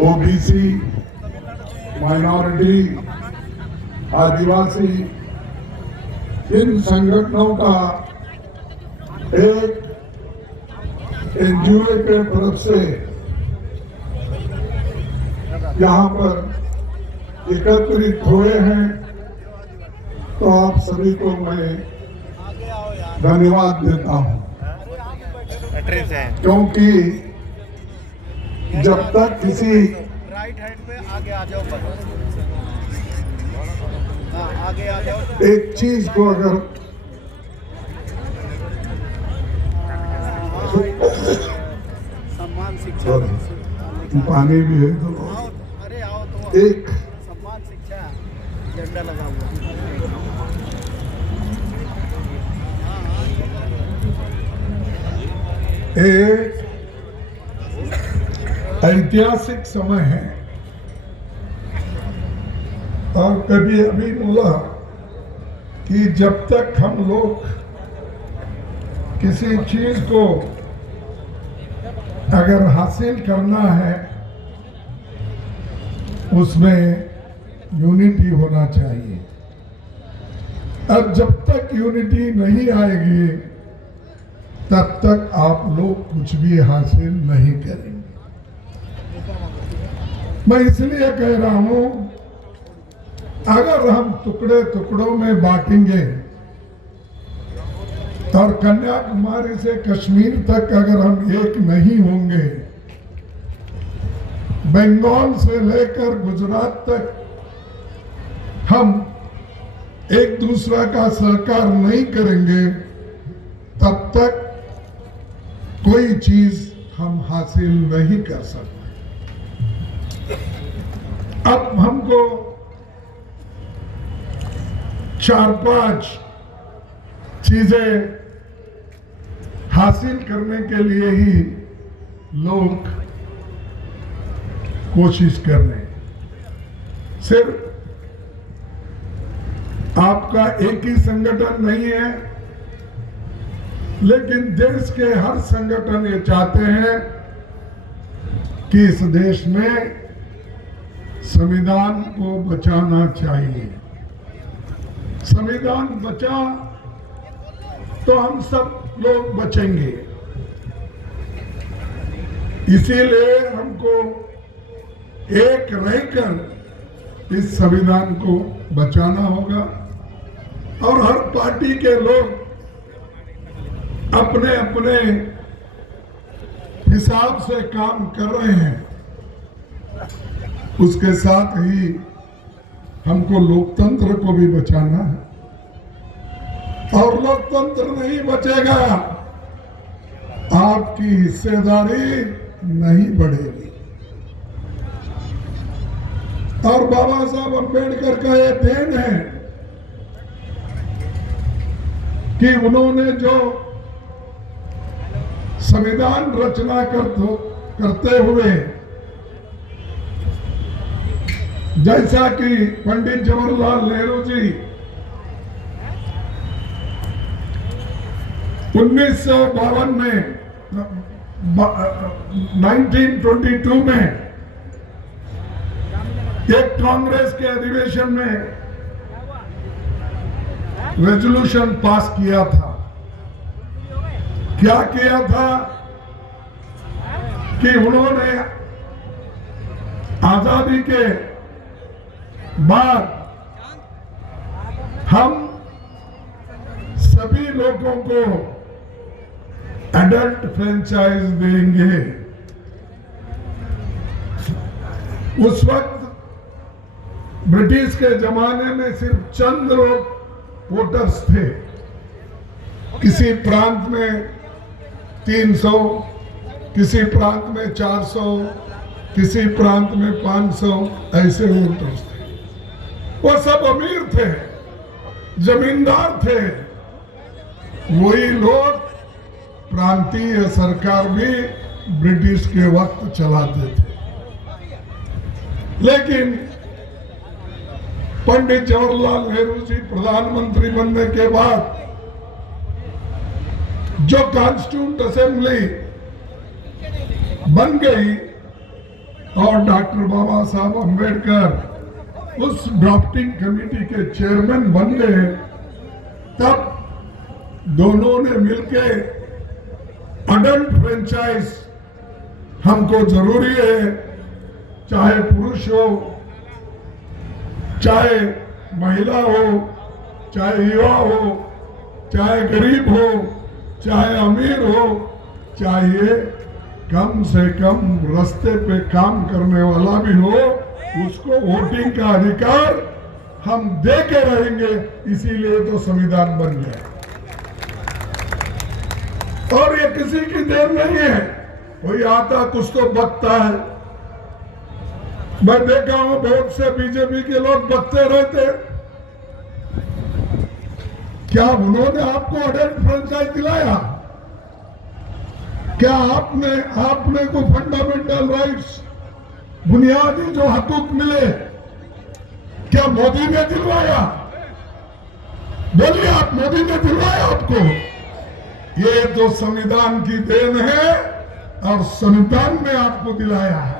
OBC, minority, आदिवासी, इन संगठनों का एक एनजीओ के तरफ से यहाँ पर एकत्रित हुए हैं, तो आप सभी को मैं धन्यवाद देता हूँ, क्योंकि जब तक किसी राइट हैंड पे आगे आ जाओ, आगे आ जाओ। एक चीज को अगर सम्मान शिक्षा, पानी भी है तो अरे आओ तो एक सम्मान शिक्षा झंडा लगा हुआ। एक ऐतिहासिक समय है, और कभी अभी बोला कि जब तक हम लोग किसी चीज को अगर हासिल करना है उसमें यूनिटी होना चाहिए। अब जब तक यूनिटी नहीं आएगी तब तक आप लोग कुछ भी हासिल नहीं करेंगे। मैं इसलिए कह रहा हूं, अगर हम टुकड़े टुकड़ों में बांटेंगे और कन्याकुमारी से कश्मीर तक अगर हम एक नहीं होंगे, बंगाल से लेकर गुजरात तक हम एक दूसरा का सहकार नहीं करेंगे, तब तक कोई चीज हम हासिल नहीं कर सकते। अब हमको 4-5 चीजें हासिल करने के लिए ही लोग कोशिश कर रहे हैं। सिर्फ आपका एक ही संगठन नहीं है, लेकिन देश के हर संगठन ये चाहते हैं कि इस देश में संविधान को बचाना चाहिए। संविधान बचा तो हम सब लोग बचेंगे। इसीलिए हमको एक रहकर इस संविधान को बचाना होगा, और हर पार्टी के लोग अपने अपने हिसाब से काम कर रहे हैं। उसके साथ ही हमको लोकतंत्र को भी बचाना है, और लोकतंत्र नहीं बचेगा, आपकी हिस्सेदारी नहीं बढ़ेगी। और बाबा साहब अम्बेडकर का यह देन है कि उन्होंने जो संविधान रचना करते हुए, जैसा कि पंडित जवाहरलाल नेहरू जी 1952 में 1922 में एक कांग्रेस के अधिवेशन में रेजोल्यूशन पास किया था। क्या किया था कि उन्होंने आजादी के बाद हम सभी लोगों को एडल्ट फ्रेंचाइज देंगे। उस वक्त ब्रिटिश के जमाने में सिर्फ चंद लोग वोटर्स थे। किसी प्रांत में 300, किसी प्रांत में 400, किसी प्रांत में 500 ऐसे वोटर्स थे। वो सब अमीर थे, जमींदार थे। वही लोग प्रांतीय सरकार भी ब्रिटिश के वक्त चलाते थे। लेकिन पंडित जवाहरलाल नेहरू जी प्रधानमंत्री बनने के बाद जो कॉन्स्टिट्यूंट असेंबली बन गई और डॉक्टर बाबा साहब अम्बेडकर उस ड्राफ्टिंग कमेटी के चेयरमैन बन गए, तब दोनों ने मिलके अडल्ट फ्रेंचाइज हमको जरूरी है, चाहे पुरुष हो, चाहे महिला हो, चाहे युवा हो, चाहे गरीब हो, चाहे अमीर हो, चाहे कम से कम रास्ते पे काम करने वाला भी हो, उसको वोटिंग का अधिकार हम दे के रहेंगे। इसीलिए तो संविधान बन गया। और ये किसी की देन नहीं है, कोई आता कुछ तो बकता है। मैं देखा हूं बहुत से बीजेपी के लोग बकते रहते। क्या उन्होंने आपको अडल्ट फ्रेंचाइज दिलाया? क्या आपने को फंडामेंटल राइट्स, बुनियादी जो हकूक मिले, क्या मोदी ने दिलवाया? बोलिए, आप मोदी ने दिलवाया आपको? ये तो संविधान की देन है और संविधान ने आपको दिलाया है,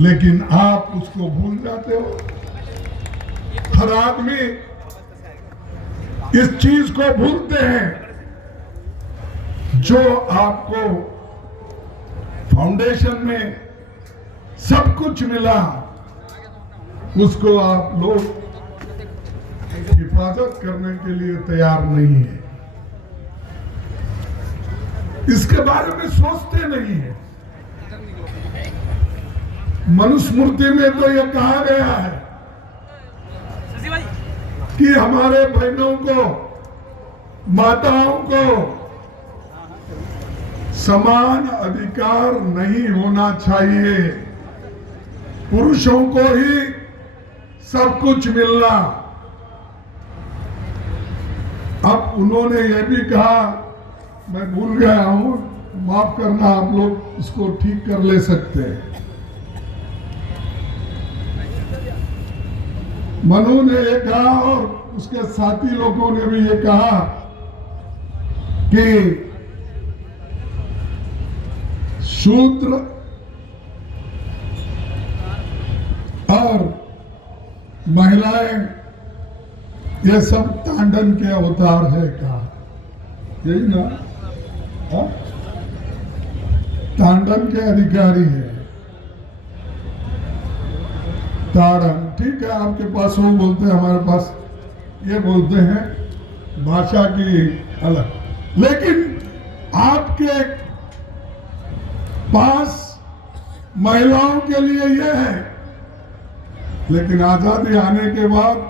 लेकिन आप उसको भूल जाते हो। हर आदमी इस चीज को भूलते हैं, जो आपको फाउंडेशन में सब कुछ मिला, उसको आप लोग हिफाजत करने के लिए तैयार नहीं है, इसके बारे में सोचते नहीं है। मनुस्मृति में तो यह कहा गया है कि हमारे बहनों को, माताओं को समान अधिकार नहीं होना चाहिए, पुरुषों को ही सब कुछ मिलना। अब उन्होंने ये भी कहा, मैं भूल गया हूं, माफ करना, आप लोग इसको ठीक कर ले सकते हैं। मनु ने ये कहा और उसके साथी लोगों ने भी ये कहा कि शूद्र और महिलाएं ये सब तांडन के अवतार है, कहा यही ना? हाँ? तांडन के अधिकारी है, ताड़न। ठीक है, आपके पास वो बोलते हैं, हमारे पास ये बोलते हैं, भाषा की अलग। लेकिन आपके पास महिलाओं के लिए ये है, लेकिन आजादी आने के बाद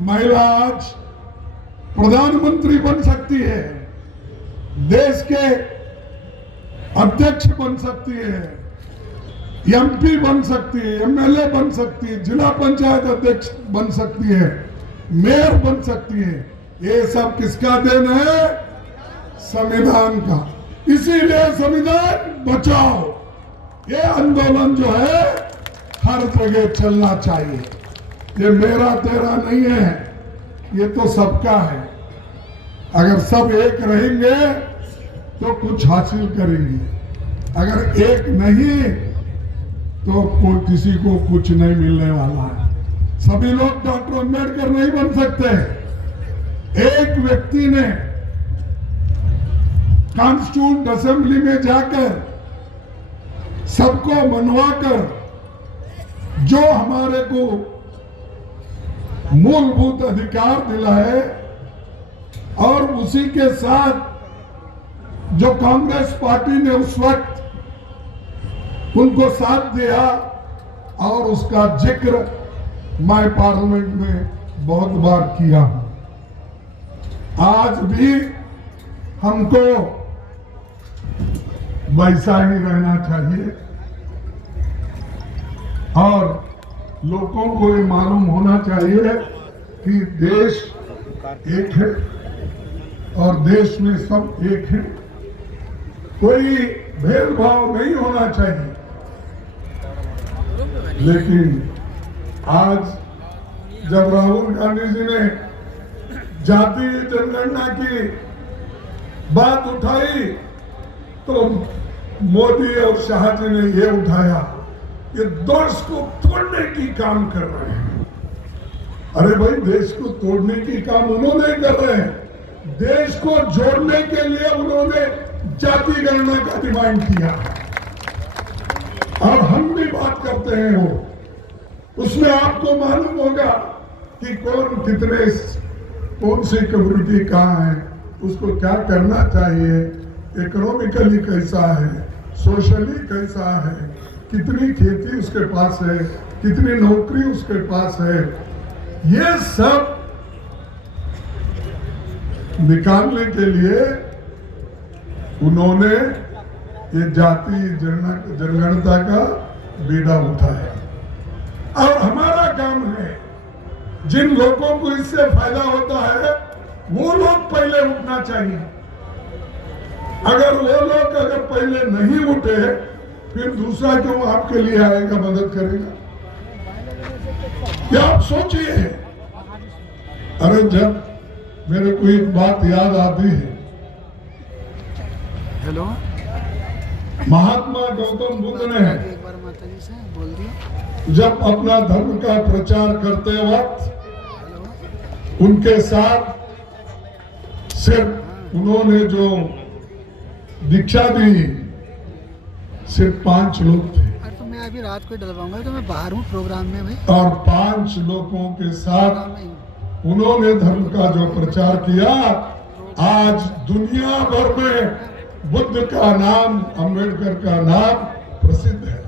महिला आज प्रधानमंत्री बन सकती है, देश के अध्यक्ष बन सकती है, एमपी बन सकती है, एमएलए बन सकती है, जिला पंचायत अध्यक्ष बन सकती है, मेयर बन सकती है। ये सब किसका देन है? संविधान का। इसीलिए संविधान बचाओ, ये आंदोलन जो है हर जगह चलना चाहिए। ये मेरा तेरा नहीं है, ये तो सबका है। अगर सब एक रहेंगे तो कुछ हासिल करेंगे, अगर एक नहीं तो कोई किसी को कुछ नहीं मिलने वाला है। सभी लोग डॉक्टर अम्बेडकर नहीं बन सकते। एक व्यक्ति ने कॉन्स्टिट्यूंट असेंबली में जाकर सबको मनवाकर जो हमारे को मूलभूत अधिकार दिलाए, और उसी के साथ जो कांग्रेस पार्टी ने उस वक्त उनको साथ दिया, और उसका जिक्र मैं पार्लियामेंट में बहुत बार किया हूं। आज भी हमको वैसा ही रहना चाहिए, और लोगों को ये मालूम होना चाहिए कि देश एक है और देश में सब एक है, कोई भेदभाव नहीं होना चाहिए। लेकिन आज जब राहुल गांधी जी ने जातीय जनगणना की बात उठाई, तो मोदी और शाह जी ने ये उठाया ये देश को तोड़ने की काम कर रहे हैं। अरे भाई, देश को तोड़ने की काम उन्होंने कर रहे हैं, देश को जोड़ने के लिए उन्होंने जाति गणना का डिमांड किया और हम भी बात करते हैं। वो उसमें आपको मालूम होगा कि कौन सी कम्युनिटी कहाँ है, उसको क्या करना चाहिए, इकोनॉमिकली कैसा है, सोशली कैसा है, कितनी खेती उसके पास है, कितनी नौकरी उसके पास है, ये सब निकालने के लिए उन्होंने ये जाति जनगणना का बीड़ा उठाया। और हमारा काम है, जिन लोगों को इससे फायदा होता है वो लोग पहले उठना चाहिए। अगर वो लोग पहले नहीं उठे, फिर दूसरा क्यों आपके लिए आएगा, मदद करेगा? क्या आप सोचिए। अरे जब मेरे को एक बात याद आती है, हेलो, महात्मा गौतम बुद्ध ने एक बार माता जी से बोल दिया, जब अपना धर्म का प्रचार करते वक्त उनके साथ सिर्फ उन्होंने जो दीक्षा दी, सिर्फ 5 लोग थे। अरे तो मैं अभी रात को डलवाऊंगा, तो मैं बाहर हूँ प्रोग्राम में भाई। और 5 लोगों के साथ प्रोग्राम में ही। उन्होंने धर्म का जो प्रचार किया, आज दुनिया भर में बुद्ध का नाम, अंबेडकर का नाम प्रसिद्ध है।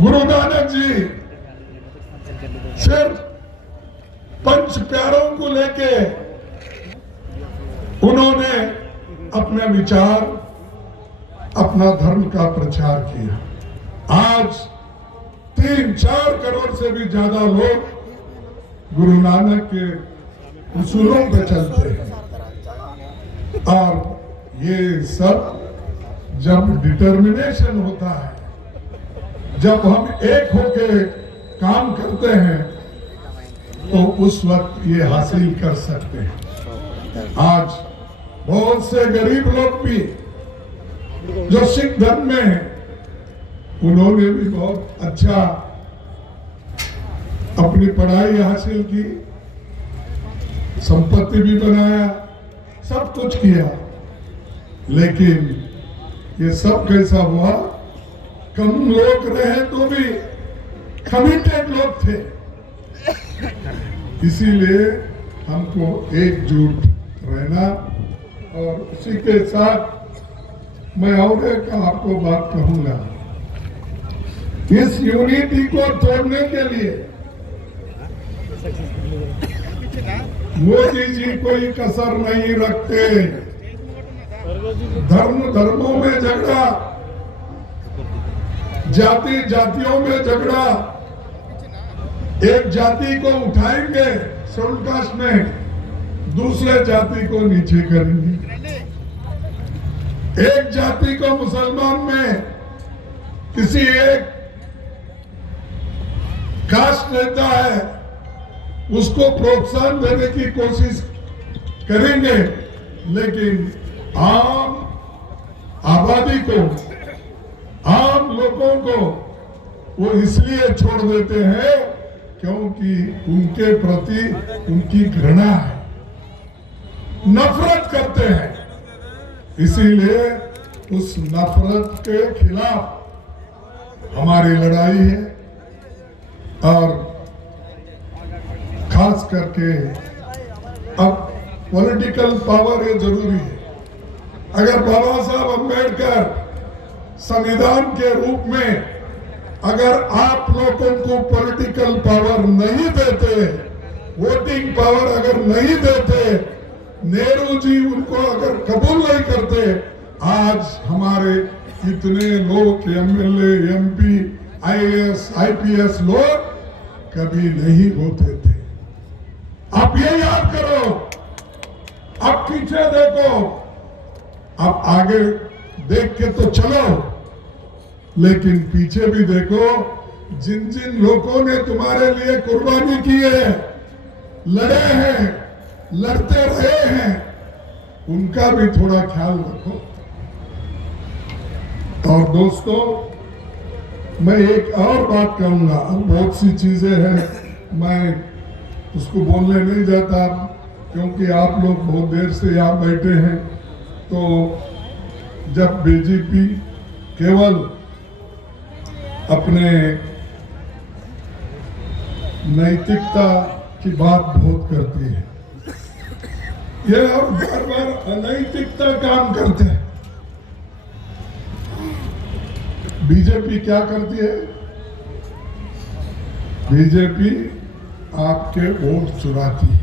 गुरु नानक जी सिर्फ 5 प्यारों को लेके उन्होंने अपने विचार, अपना धर्म का प्रचार किया। आज 3-4 करोड़ से भी ज्यादा लोग गुरु नानक के उसूलों पे चलते हैं। और ये सब जब डिटर्मिनेशन होता है, जब हम एक होके काम करते हैं, तो उस वक्त ये हासिल कर सकते हैं। आज बहुत से गरीब लोग भी जो सिख धर्म में हैं, उन्होंने भी बहुत अच्छा अपनी पढ़ाई हासिल की, संपत्ति भी बनाया, सब कुछ किया, लेकिन ये सब कैसा हुआ? कम लोग रहे तो भी कमिटेड लोग थे। इसीलिए हमको एकजुट रहना। और उसी के साथ मैं और एक आपको बात कहूंगा, इस यूनिटी को तोड़ने के लिए मोदी जी कोई कसर नहीं रखते। धर्मों में झगड़ा, जातियों में झगड़ा, एक जाति को उठाएंगे शेड्यूल कास्ट में, दूसरे जाति को नीचे करेंगे। एक जाति को मुसलमान में किसी एक कास्ट रहता है, उसको प्रोत्साहन देने की कोशिश करेंगे, लेकिन आम आबादी को, आम लोगों को वो इसलिए छोड़ देते हैं क्योंकि उनके प्रति उनकी घृणा है, नफरत करते हैं। इसीलिए उस नफरत के खिलाफ हमारी लड़ाई है। और खास करके अब पॉलिटिकल पावर ये जरूरी है। अगर बाबा साहब अम्बेडकर संविधान के रूप में अगर आप लोगों को पॉलिटिकल पावर नहीं देते, वोटिंग पावर अगर नहीं देते, नेहरू जी उनको अगर कबूल नहीं करते, आज हमारे इतने लोग एमएलए, एमपी, आईएएस, आईपीएस लोग कभी नहीं होते थे। आप ये याद करो, अब पीछे देखो, अब आगे देख के तो चलो, लेकिन पीछे भी देखो। जिन जिन लोगों ने तुम्हारे लिए कुर्बानी की है, लड़े हैं, लड़ते रहे हैं, उनका भी थोड़ा ख्याल रखो। और दोस्तों, मैं एक और बात कहूंगा। अब बहुत सी चीजें हैं, मैं उसको बोलने नहीं जाता क्योंकि आप लोग बहुत देर से यहाँ बैठे हैं। तो जब बीजेपी केवल अपने नैतिकता की बात बहुत करती है, ये और बार बार अनैतिकता काम करते हैं। बीजेपी क्या करती है? बीजेपी आपके वोट चुराती है।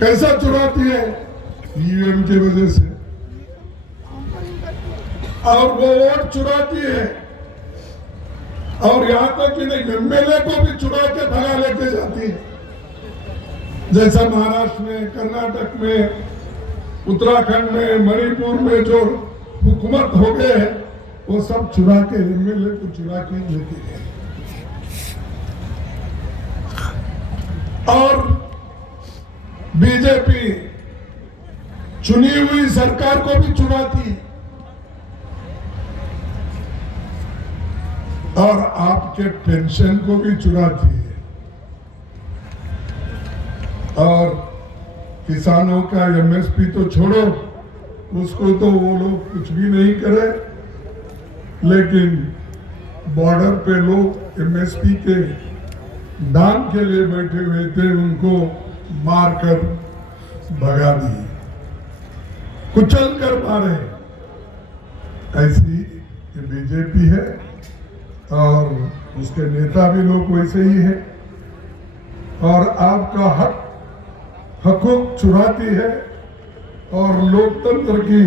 कैसा चुराती है? ईवीएम की वजह से। और वो वोट चुराती है, और यहां तक कि नहीं, एमएलए को भी चुरा के भगा लेके जाती है। जैसा महाराष्ट्र में, कर्नाटक में, उत्तराखंड में, मणिपुर में जो हुकूमत हो गए हैं, वो सब चुरा के, एमएलए को चुरा के लेके गए। और बीजेपी चुनी हुई सरकार को भी चुराती है और आपके पेंशन को भी चुराती है। और किसानों का एमएसपी तो छोड़ो, उसको तो वो लोग कुछ भी नहीं करे, लेकिन बॉर्डर पे लोग एमएसपी के दाम के लिए बैठे हुए थे, उनको मारकर भगा दिए, कुचल कर मारे। ऐसी बीजेपी है और उसके नेता भी लोग वैसे ही हैं, और आपका हकूक चुराती है और लोकतंत्र की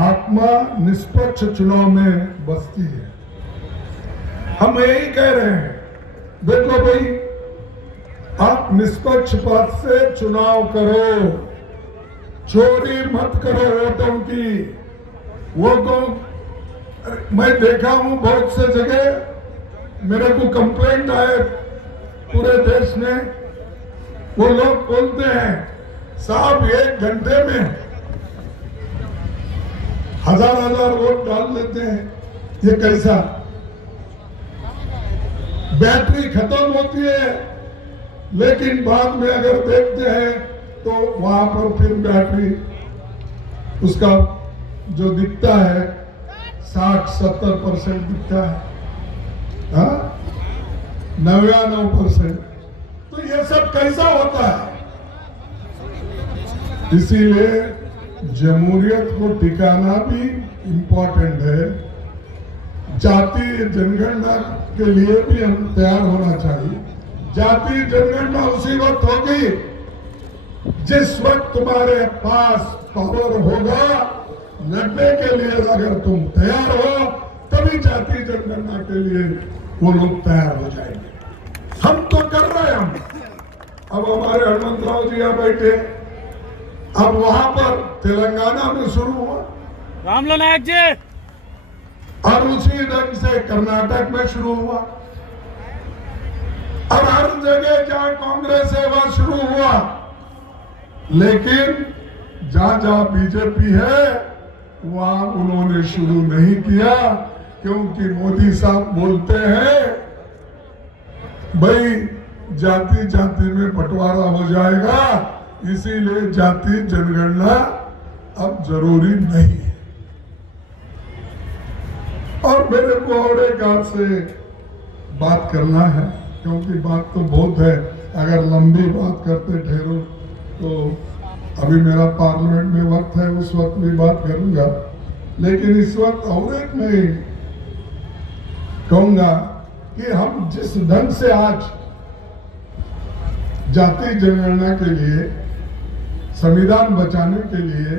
आत्मा निष्पक्ष चुनाव में बसती है। हम यही कह रहे हैं, देखो भाई, आप निष्पक्ष पद से चुनाव करो, चोरी मत करो वोटों की। मैं देखा हूं बहुत से जगह, मेरे को कंप्लेंट आए पूरे देश में, वो लोग बोलते हैं साहब 1 घंटे में 1000 वोट डाल देते हैं। ये कैसा? बैटरी खत्म होती है, लेकिन बाद में अगर देखते हैं तो वहां पर फिर बैटरी, उसका जो दिखता है 60-70% दिखता है, 99%। तो ये सब कैसा होता है? इसीलिए जमहूरियत को टिकाना भी इम्पोर्टेंट है। जातीय जनगणना के लिए भी हम तैयार होना चाहिए। जातीय जनगणना उसी वक्त होगी जिस वक्त तुम्हारे पास पावर होगा लड़ने के लिए। अगर तुम तैयार हो तभी जातीय जनगणना के लिए वो लोग तैयार हो जाएंगे। हम तो कर रहे हैं। हम अब हमारे हनुमंतराव जी यहाँ बैठे, अब वहां पर तेलंगाना में शुरू हुआ, रामलाल नायक जी, और उसी ढंग से कर्नाटक में शुरू हुआ, और हर जगह जहां कांग्रेस है वहां शुरू हुआ। लेकिन जहां जहां बीजेपी है वहां उन्होंने शुरू नहीं किया, क्योंकि मोदी साहब बोलते हैं भाई जाति जाति में बंटवारा हो जाएगा, इसीलिए जाति जनगणना अब जरूरी नहीं है। और मेरे को और एक आपसे बात करना है, क्योंकि बात तो बहुत है, अगर लंबी बात करते ठहरो तो अभी मेरा पार्लियामेंट में वक्त है, उस वक्त भी बात करूंगा। लेकिन इस वक्त और एक मैं कहूंगा कि हम जिस ढंग से आज जातीय जनगणना के लिए, संविधान बचाने के लिए,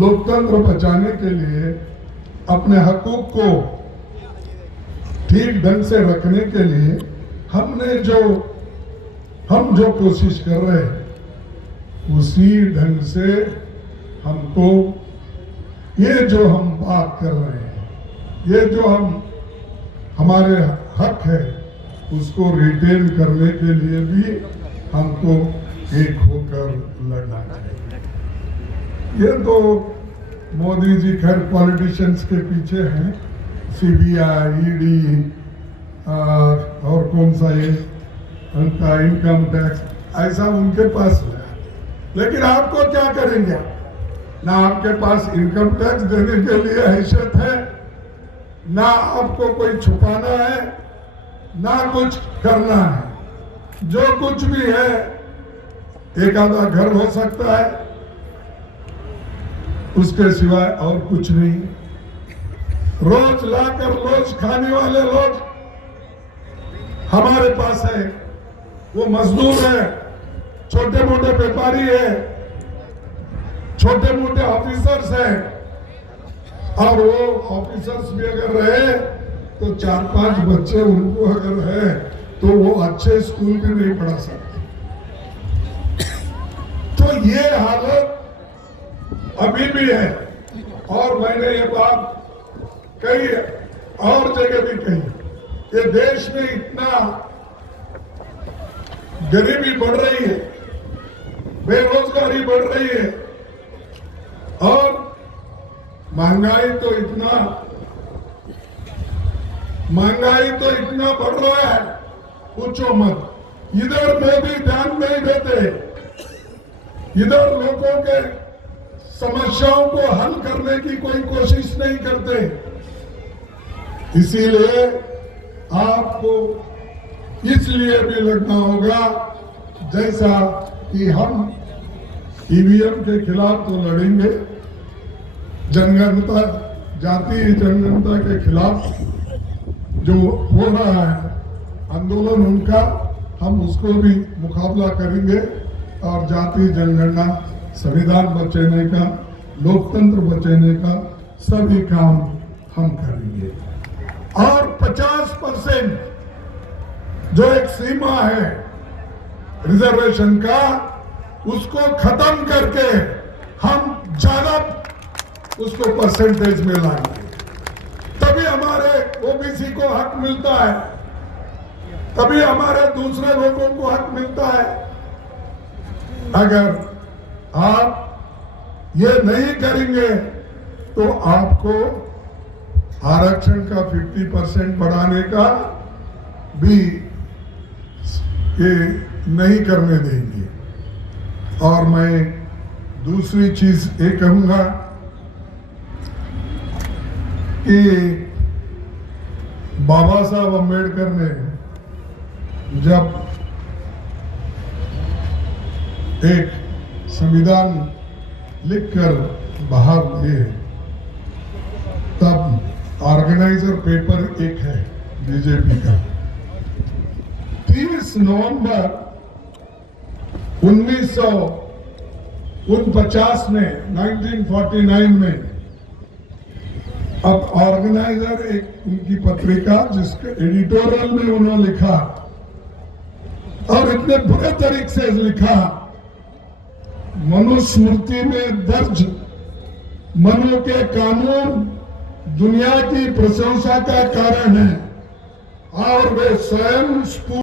लोकतंत्र बचाने के लिए, अपने हकूक को ठीक ढंग से रखने के लिए हम जो कोशिश कर रहे हैं, उसी ढंग से हमको ये जो हम बात कर रहे हैं, ये जो हमारे हक है, उसको रिटेन करने के लिए भी हमको एक होकर लड़ना चाहिए। ये तो मोदी जी खैर पॉलिटिशियंस के पीछे हैं, सीबीआई, ईडी और कौन सा ये उनका इनकम टैक्स, ऐसा उनके पास है। लेकिन आपको क्या करेंगे? ना आपके पास इनकम टैक्स देने के लिए हैसियत है, ना आपको कोई छुपाना है, ना कुछ करना है। जो कुछ भी है, एक आधा घर हो सकता है, उसके सिवाय और कुछ नहीं। रोज लाकर रोज खाने वाले लोग हमारे पास है, वो मजदूर है, छोटे मोटे व्यापारी है, छोटे मोटे ऑफिसर्स हैं, और वो ऑफिसर्स भी अगर रहे तो 4-5 बच्चे उनको अगर है तो वो अच्छे स्कूल में नहीं पढ़ा सकते। तो ये हालत अभी भी है, और मैंने ये बात कही और जगह भी कही, ये देश में इतना गरीबी बढ़ रही है, बेरोजगारी बढ़ रही है, और महंगाई तो इतना बढ़ रहा है, पूछो मत। इधर मोदी ध्यान नहीं देते, इधर लोगों के समस्याओं को हल करने की कोई कोशिश नहीं करते। इसीलिए आपको इसलिए भी लड़ना होगा, जैसा कि हम ईवीएम के खिलाफ तो लड़ेंगे, जनगणना, जातीय जनगणना के खिलाफ जो हो रहा है आंदोलन उनका, हम उसको भी मुकाबला करेंगे, और जातीय जनगणना, संविधान बचाने का, लोकतंत्र बचाने का सभी काम हम करेंगे। और 50% जो एक सीमा है रिजर्वेशन का, उसको खत्म करके हम ज्यादा उसको परसेंटेज में लाएंगे, तभी हमारे ओबीसी को हक मिलता है, तभी हमारे दूसरे लोगों को हक मिलता है। अगर आप ये नहीं करेंगे तो आपको आरक्षण का 50% बढ़ाने का भी ये नहीं करने देंगे। और मैं दूसरी चीज ये कहूंगा कि बाबा साहब अम्बेडकर ने जब एक संविधान लिखकर बाहर दिए, तब ऑर्गेनाइजर पेपर एक है बीजेपी का, 30 नवंबर 1949 में, 1949 में, अब ऑर्गेनाइजर एक उनकी पत्रिका जिसके एडिटोरियल में उन्होंने लिखा, और इतने बुरे तरीके से लिखा, मनुस्मृति में दर्ज मनु के कानून दुनिया की प्रशंसा का कारण है, और वे स्वयं